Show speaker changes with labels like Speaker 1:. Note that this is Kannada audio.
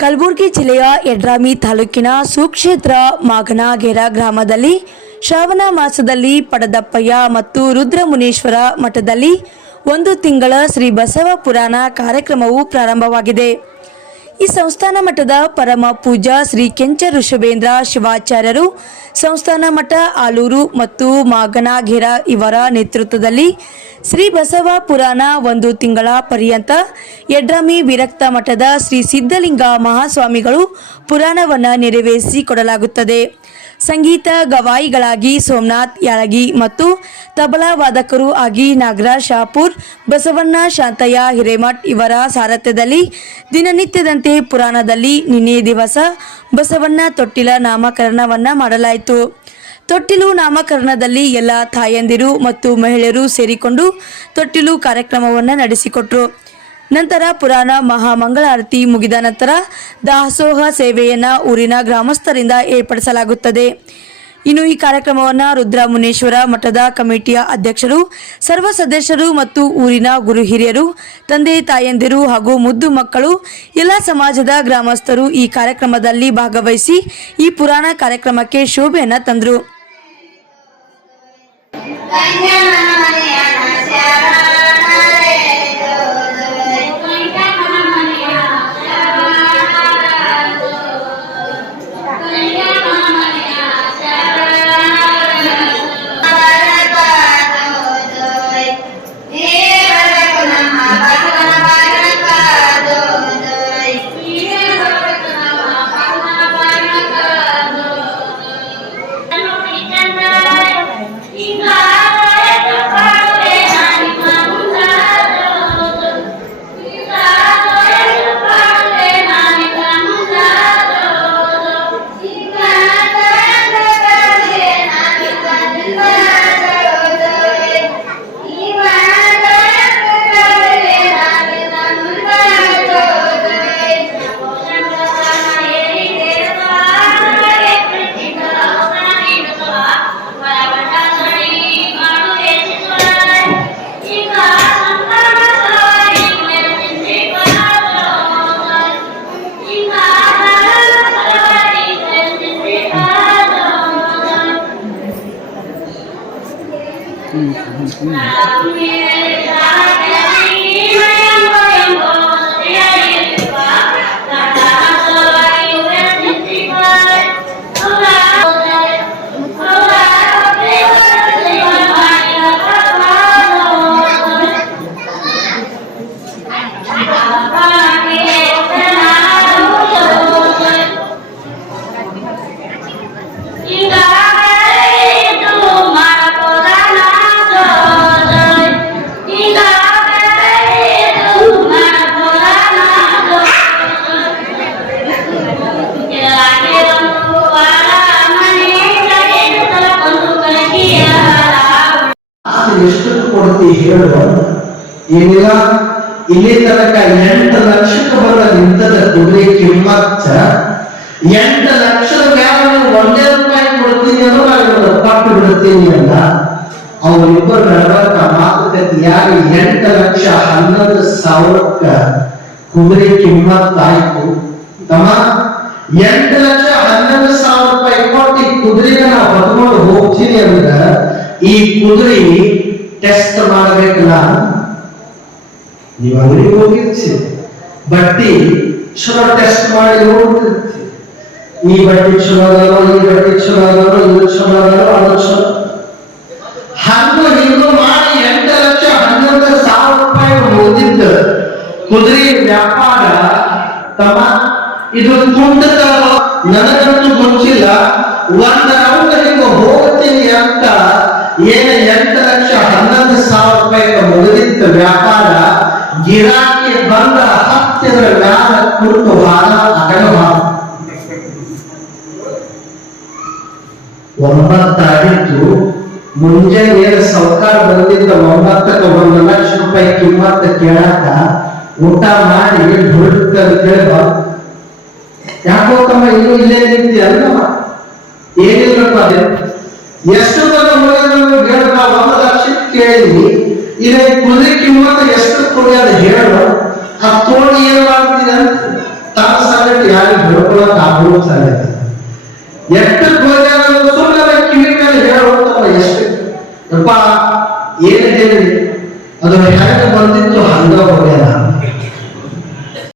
Speaker 1: ಕಲಬುರಗಿ ಜಿಲ್ಲೆಯ ಯಡ್ರಾಮಿ ತಾಲೂಕಿನ ಸುಕ್ಷೇತ್ರ ಮಾಗನಾಗೇರ ಗ್ರಾಮದಲ್ಲಿ ಶ್ರಾವಣ ಮಾಸದಲ್ಲಿ ಪಡದಪ್ಪಯ್ಯ ಮತ್ತು ರುದ್ರಮುನೇಶ್ವರ ಮಠದಲ್ಲಿ ಒಂದು ತಿಂಗಳ ಶ್ರೀ ಬಸವ ಪುರಾಣ ಕಾರ್ಯಕ್ರಮವು ಪ್ರಾರಂಭವಾಗಿದೆ. ಈ ಸಂಸ್ಥಾನ ಮಠದ ಪರಮ ಪೂಜಾ ಶ್ರೀ ಕೆಂಚ ಋಷಭೇಂದ್ರ ಶಿವಾಚಾರ್ಯರು, ಸಂಸ್ಥಾನ ಮಠ ಆಲೂರು ಮತ್ತು ಮಾಗನಾಗೇರ ಇವರ ನೇತೃತ್ವದಲ್ಲಿ ಶ್ರೀ ಬಸವ ಪುರಾಣ ಒಂದು ತಿಂಗಳ ಪರ್ಯಂತ ಯಡ್ರಮಿ ವಿರಕ್ತ ಮಠದ ಶ್ರೀ ಸಿದ್ಧಲಿಂಗ ಮಹಾಸ್ವಾಮಿಗಳು ಪುರಾಣವನ್ನು ನೆರವೇರಿಸಿ ಕೊಡಲಾಗುತ್ತದೆ. ಸಂಗೀತ ಗವಾಯಿಗಳಾಗಿ ಸೋಮನಾಥ್ ಯಾಳಗಿ ಮತ್ತು ತಬಲಾ ವಾದಕರು ಆಗಿ ನಾಗರಾಜ್ ಶಾಪುರ್, ಬಸವಣ್ಣ ಶಾಂತಯ್ಯ ಹಿರೇಮಠ್ ಇವರ ಸಾರಥ್ಯದಲ್ಲಿ ದಿನನಿತ್ಯದಂತೆ ಪುರಾಣದಲ್ಲಿ ನಿನ್ನೆ ದಿವಸ ಬಸವಣ್ಣ ತೊಟ್ಟಿಲ ನಾಮಕರಣವನ್ನ ಮಾಡಲಾಯಿತು. ತೊಟ್ಟಿಲು ನಾಮಕರಣದಲ್ಲಿ ಎಲ್ಲ ತಾಯಂದಿರು ಮತ್ತು ಮಹಿಳೆಯರು ಸೇರಿಕೊಂಡು ತೊಟ್ಟಿಲು ಕಾರ್ಯಕ್ರಮವನ್ನು ನಡೆಸಿಕೊಟ್ರು. ನಂತರ ಪುರಾಣ ಮಹಾಮಂಗಳಾರತಿ ಮುಗಿದ ನಂತರ ದಾಸೋಹ ಸೇವೆಯನ್ನ ಊರಿನ ಗ್ರಾಮಸ್ಥರಿಂದ ಏರ್ಪಡಿಸಲಾಗುತ್ತದೆ. ಇನ್ನು ಈ ಕಾರ್ಯಕ್ರಮವನ್ನು ರುದ್ರ ಮುನೇಶ್ವರ ಮಠದ ಕಮಿಟಿಯ ಅಧ್ಯಕ್ಷರು, ಸರ್ವ ಸದಸ್ಯರು ಮತ್ತು ಊರಿನ ಗುರು ಹಿರಿಯರು, ತಂದೆ ತಾಯಂದಿರು ಹಾಗೂ ಮುದ್ದು ಮಕ್ಕಳು, ಎಲ್ಲ ಸಮಾಜದ ಗ್ರಾಮಸ್ಥರು ಈ ಕಾರ್ಯಕ್ರಮದಲ್ಲಿ ಭಾಗವಹಿಸಿ ಈ ಪುರಾಣ ಕಾರ್ಯಕ್ರಮಕ್ಕೆ ಶೋಭೆಯನ್ನು ತಂದರು. Nàng.
Speaker 2: ನಾನು ಎಷ್ಟಕ್ಕೆ ಕೊಡ್ತಿ ಹೇಳುವ ಏನಿಲ್ಲ? ಇಲ್ಲಿ ತನಕ ಎಂಟು ಲಕ್ಷಕ್ಕೆ ಕುದರಿ ನಿಂತದ ಕುದುರೆ ಕಿಮ್ಮತ್ತ ಎಂಟು ಲಕ್ಷದ ಮ್ಯಾಲ ಒಂದೇ ರೂಪಾಯಿ ಕೊಡ್ತೀನಿ ಅಂದ್ರೆ ನಾನು ಕೊಟ್ಟು ಬಿಡ್ತೀನಿ ಅಲ್ಲ ಅವರಿಬ್ಬರು ನಡವರ್ಕ ಮಾತುಕತೆ ಯಾರು? ಎಂಟು ಲಕ್ಷ ಹನ್ನೊಂದು ಸಾವಿರಕ್ಕ ಕುದುರೆ ಕಿಮ್ಮತ್ತಾಯ್ತು. ತಮ್ಮ, ಎಂಟು ಲಕ್ಷ ಹನ್ನೊಂದು ಸಾವಿರ ರೂಪಾಯಿ ಕೊಟ್ಟು ಕುದುರೆಗೆ ನಾವು ಹೊತ್ಕೊಂಡು ಹೋಗ್ತೀನಿ ಅಂದ್ರೆ ಈ ಕುದುರೆ ಟೆಸ್ಟ್ ಮಾಡಬೇಕಲ್ಲ? ನೀವು ಅಂಗಡಿಗೆ ಹೋಗಿರ್ತೀರಿ ಬಟ್ಟಿ ಚಲೋ ಟೆಸ್ಟ್ ಮಾಡಿ ನೋಡ್ತಿರ್ತೀರಿ ಈ ಬಟ್ಟೆ ಚಲೋ ಅದಾರೋ ಈ ಬಟ್ಟೆ ಚಲೋ ಅದಾರೋ ಇದು ಚಲೋ ಅದಾರೋ ಅದು ಚಲೋ ಮಾಡಿ ಎಂಟು ಲಕ್ಷ ಹನ್ನೊಂದು ಸಾವಿರ ರೂಪಾಯಿ ಹೋಗಿದ್ದ ಕುದುರೆ ವ್ಯಾಪಾರ, ತಮ್ಮ ಇದು ತುಂಡದ ನನಗಂತೂ ಗೊತ್ತಿಲ್ಲ. ಒಂದ್ ರೌಂಡ್ ಹಿಂಗ ಹೋಗ್ತೀನಿ ಅಂತ ಏನ ಎಂಟು ಲಕ್ಷ ಹನ್ನೊಂದು ಸಾವಿರ ರೂಪಾಯಿ ಮುಗಿದಿದ್ದ ವ್ಯಾಪಾರ ಗಿರಾಕಿ ಬಂದ ಹತ್ತಿರ ವ್ಯಾಪಾರ ಕುರಿತು ಬಾಳ ಅಗಲವಾದ. ಒಂಬತ್ತಾಗಿತ್ತು. ಮುಂಜಾನೆ ಸರ್ಕಾರ ಬಂದಿದ್ದ ಒಂಬತ್ತಕ್ಕೆ ಒಂದು ಲಕ್ಷ ರೂಪಾಯಿ ಕಿಮ್ಮತ್ತ ಕೇಳಾಕ ಊಟ ಮಾಡಿ ಅಂತೇಳಿ ಯಾಕೋ ತಮ್ಮ ಇನ್ನೂ ಇಲ್ಲೇ ನಿಂತಿ ಅಲ್ಲ ಏನಿಲ್ಲಪ್ಪ ಅದೇ? ಎಷ್ಟು ತನ ಮುಗಿದ್ರು ಹೇಳುವ ಒಂದು ಲಕ್ಷ ಕೇಳಿ ಇದೇ ಕುದುರೆ ಕಿಮ್ಮತ್ತ ಎಷ್ಟು ಕೊಡಿ ಅಂತ ಹೇಳೋ ಆ ತೋಳಿ ಏನ್ ತನ್ನ ಸಾಲಕ್ಕೆ ಯಾರಿಗೆ ಹೇಳ್ಕೊಳಕ್ ಆಗುವ ಸಾಧ್ಯತೆ ಎಷ್ಟು ಕೊಯ್ದ ಸುಮ್ಮನೆ ಕಿವಿ ಮೇಲೆ ಹೇಳುತ್ತಲ್ಲ ಎಷ್ಟು? ಅಪ್ಪ ಏನಿದೆ ಅದು ಹೆಂಗೆ ಬಂದಿತ್ತು ಹಂಗ ಹೋಗ್ಯಾನ